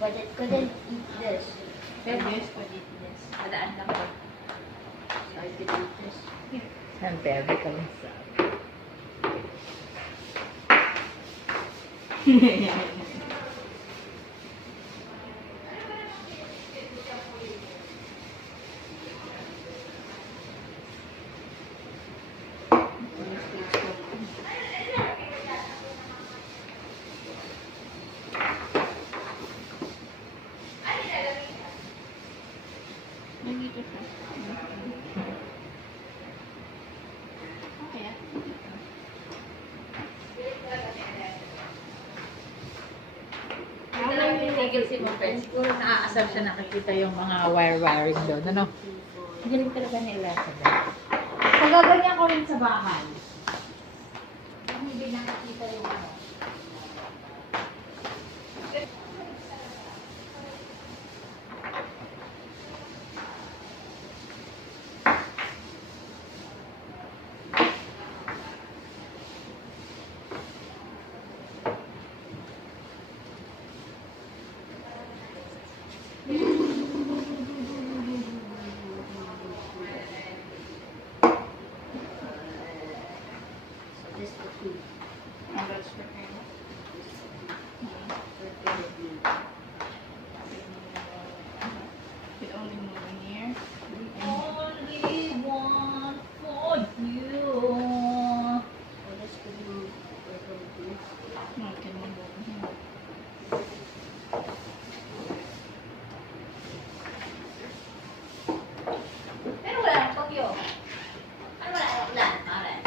but it couldn't eat this. Pero yes, could eat this. Madaan lang po. So I could eat this. Ang pwede ka lang sa... Nandito siya. Okay ah. Ano lang yung tigil si Moped? Siguro naaasar siya nakikita yung mga wire-wiring doon. Ano? Galing talaga ni Elizabeth. Pagaganyan ko rin sa bahay. Hindi nakikita yung ano. So this the food. And that's for him. We're gonna be. Could only move in here. Only one for you. So this could be. We're gonna do. No, it can move over here. Pero wala nang bagyo. Ano wala nang ulan, Mares?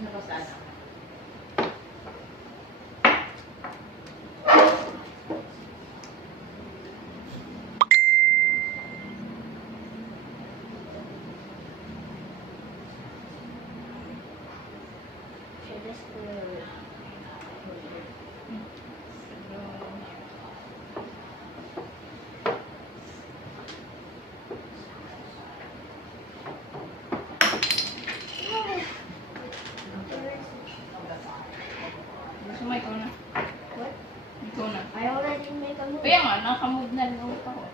Ano ba sana? So this the. So, may ikaw na. What? Ikaw na. I already make a move. Kaya nga, nakamove na rin ulit ako.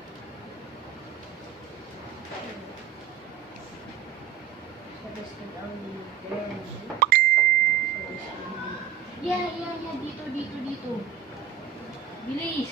So this could only barely. So this could be. Yeah. Dito. Bilis.